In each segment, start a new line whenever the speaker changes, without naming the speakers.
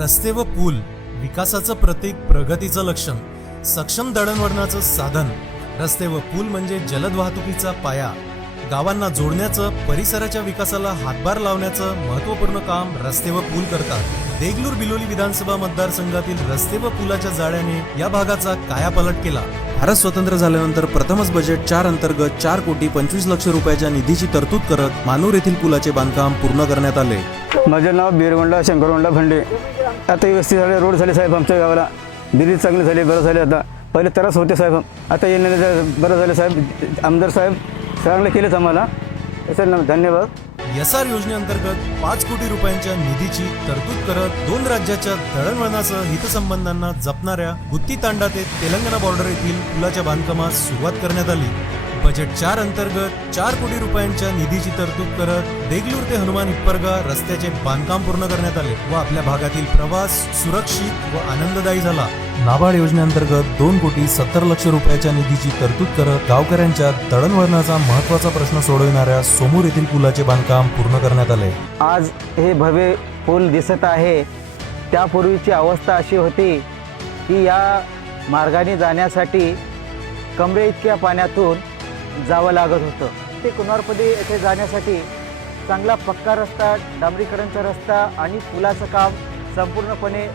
रस्ते व पूल विकासाचं प्रतीक प्रगतीचं लक्षण सक्षम दळणवळणाचं साधन. रस्ते व पूल म्हणजे जलद वाहतुकीचा पाया. गावांना जोडण्याचं परिसराच्या विकासाला हातभार लावण्याचं महत्त्वपूर्ण काम रस्ते व पूल करतात. देगलूर बिलोली विधानसभा मतदारसंघातील रस्ते व पुलाच्या जाळ्याने या भागाचा कायापालट केला. भारत स्वतंत्र झाल्यानंतर प्रथमच बजेट चार अंतर्गत चार कोटी पंचवीस लक्ष रुपयाच्या निधीची तरतूद करत मानूर येथील पुलाचे बांधकाम पूर्ण करण्यात आले.
माझे नाव बिरगोंडा शंकरगोंडा फंडे. आता व्यवस्थित झाले रोड झाले साहेब आमच्या गावाला. बिरीज चांगले झाले बरं झाले आता. पहिले त्रास होते साहेब. आता येण्याने बरं झाले साहेब आमदार साहेब चांगले केलेच आम्हाला. सर ना धन्यवाद.
एस आर योजनेअंतर्गत पाच कोटी रुपयांच्या निधीची तरतूद करत दोन राज्याच्या दळणवळणासह हितसंबंधांना जपणाऱ्या गुत्ती तांडा ते तेलंगणा बॉर्डर येथील पुलाच्या बांधकामास सुरुवात करण्यात आली. बजेट चार अंतर्गत चार कोटी रुपयांच्या निधीची तरतूद करत देगलूर ते हनुमान हिप्परगा रस्त्याचे बांधकाम पूर्ण करण्यात आले व आपल्या भागातील प्रवास सुरक्षित व आनंददायी झाला. नाबार्ड योजनेअंतर्गत दोन कोटी सत्तर लक्ष रुपयाच्या निधीची तरतूद करत गावकऱ्यांच्या दळणवळणाचा महत्त्वाचा प्रश्न सोडविणाऱ्या समोर येथील पुलाचे बांधकाम पूर्ण करण्यात आले.
आज हे भव्य पूल दिसत आहे. त्यापूर्वीची अवस्था अशी होती की या मार्गाने जाण्यासाठी कमरे इतक्या पाण्यातून जावं लागत होतं. ते कुमारपदी येथे जाण्यासाठी चांगला पक्का रस्ता डांबरीकरणचा रस्ता आणि पुलाचं काम संपूर्णपणे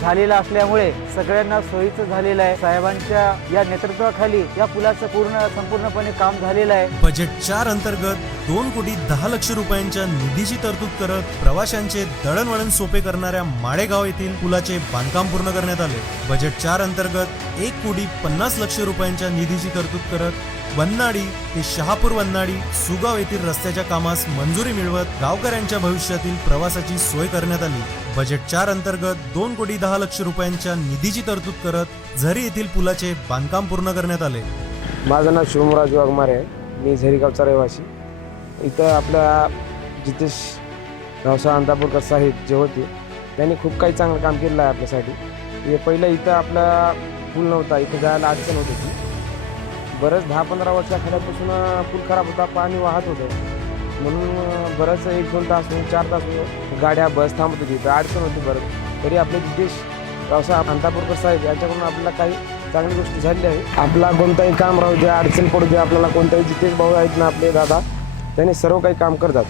झालेलं असल्यामुळे सगळ्यांना सोयीचं झालेलं आहे. साहेबांच्या या नेतृत्वाखाली या पुलाचं पूर्ण संपूर्णपणे काम झालेलं आहे.
बजेट चार अंतर्गत दोन कोटी दहा लक्ष रुपयांच्या निधीची तरतूद करत प्रवाशांचे दळणवळण सोपे करणाऱ्या माळेगाव येथील पुलाचे बांधकाम पूर्ण करण्यात आले. बजेट चार अंतर्गत एक कोटी पन्नास लक्ष रुपयांच्या निधीची तरतूद करत वन्नाडी ते शहापूर वन्नाडी सुगाव येथील रस्त्याच्या कामास मंजुरी मिळवत गावकऱ्यांच्या भविष्यातील प्रवासाची सोय करण्यात आली. बजेट चार अंतर्गत दोन कोटी दहा लक्ष रुपयांच्या निधीची तरतूद करत झरी येथील पुलाचे बांधकाम पूर्ण करण्यात आले.
माझं नाव शिवमराज वाघमारे आहे. मी झरीगावचा रहिवासी. इथं आपल्या जितेश रावसा अंतापूरकर साहेब जे होते त्यांनी खूप काही चांगलं काम केलेलं आहे आपल्यासाठी. हे पहिलं इथं आपला पूल नव्हता इथं जायला अडचण होत होती. बरंच दहा पंधरा वर्षाखाल्यापासून पूल खराब होता पाणी वाहत होतं. म्हणून बरंच एक दोन तास होऊन चार तास होऊन गाड्या बस थांबत होती. तर अडचण होती बरं. तरी आपले जितेश रावसा अंतापूरकर साहेब यांच्याकडून आपल्याला काही चांगली गोष्ट झाली आहे. आपला कोणताही काम राहू द्या अडचण पडू द्या आपल्याला कोणताही जितेश भाऊ आहेत ना आपले दादा त्यांनी सर्व काही काम करतात.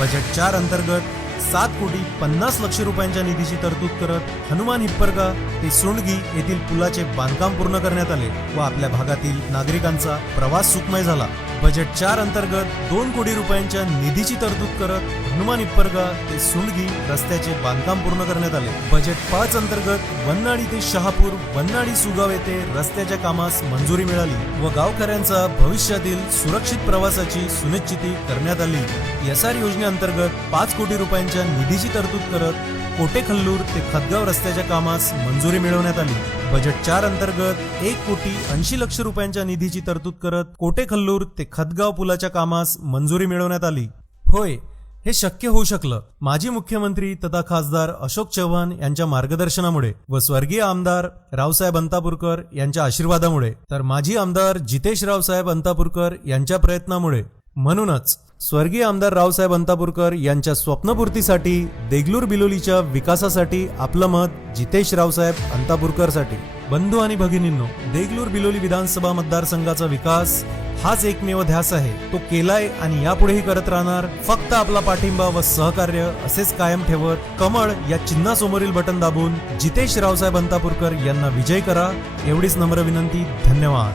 बजेट चार अंतर्गत सात कोटी पन्नास लक्ष रुपयांच्या निधीची तरतूद करत हनुमान हिप्परगा ते सोंडगी येथील पुलाचे बांधकाम पूर्ण करण्यात आले व आपल्या भागातील नागरिकांचा प्रवास सुखमय झाला. बजेट चार अंतर्गत दोन कोटी रुपयांच्या निधीची तरतूद करत हनुमान इप्परगा ते सुंडगी रस्त्याचे बांधकाम पूर्ण करण्यात आले. बजेट पाच अंतर्गत वन्नाडी ते शहापूर वन्नाडी सुगाव येथे रस्त्याच्या कामास मंजुरी मिळाली व गावकऱ्यांचा भविष्यातील सुरक्षित प्रवासाची सुनिश्चिती करण्यात आली. एस आर योजनेअंतर्गत पाच कोटी रुपयांच्या निधीची तरतूद करत कोटेखल्लूर ते खतगाव रस्त्याच्या कामास मंजुरी मिळवण्यात आली. बजेट चार अंतर्गत एक कोटी ऐंशी लक्ष रुपयांच्या निधीची तरतूद करत कोटेखल्लूर ते खतगाव पुलाच्या कामास मंजुरी मिळवण्यात आली. होय हे शक्य होऊ शकलं. माजी मुख्यमंत्री तथा खासदार अशोक चव्हाण यांच्या मार्गदर्शनामुळे व स्वर्गीय आमदार रावसाहेब अंतापूरकर यांच्या आशीर्वादामुळे. तर माजी आमदार जितेश रावसाहेब अंतापूरकर यांच्या प्रयत्नामुळे म्हणूनच स्वर्गीय आमदार रावसाहेब अंतापूरकर यांच्या स्वप्नपूर्तीसाठी देगलूर बिलोलीच्या विकासासाठी आपलं मत जितेश रावसाहेब अंतापूरकरसाठी. बंधू आणि भगिनींनो देगलूर बिलोली विधानसभा मतदारसंघाचा विकास हाच एकमेव ध्यास आहे. तो केलाय आणि यापुढेही करत राहणार. फक्त आपला पाठिंबा व सहकार्य असेच कायम ठेवत कमळ या चिन्हासमोरील बटन दाबून जितेश रावसाहेब अंतापूरकर यांना विजय करा. एवढीच नम्र विनंती. धन्यवाद.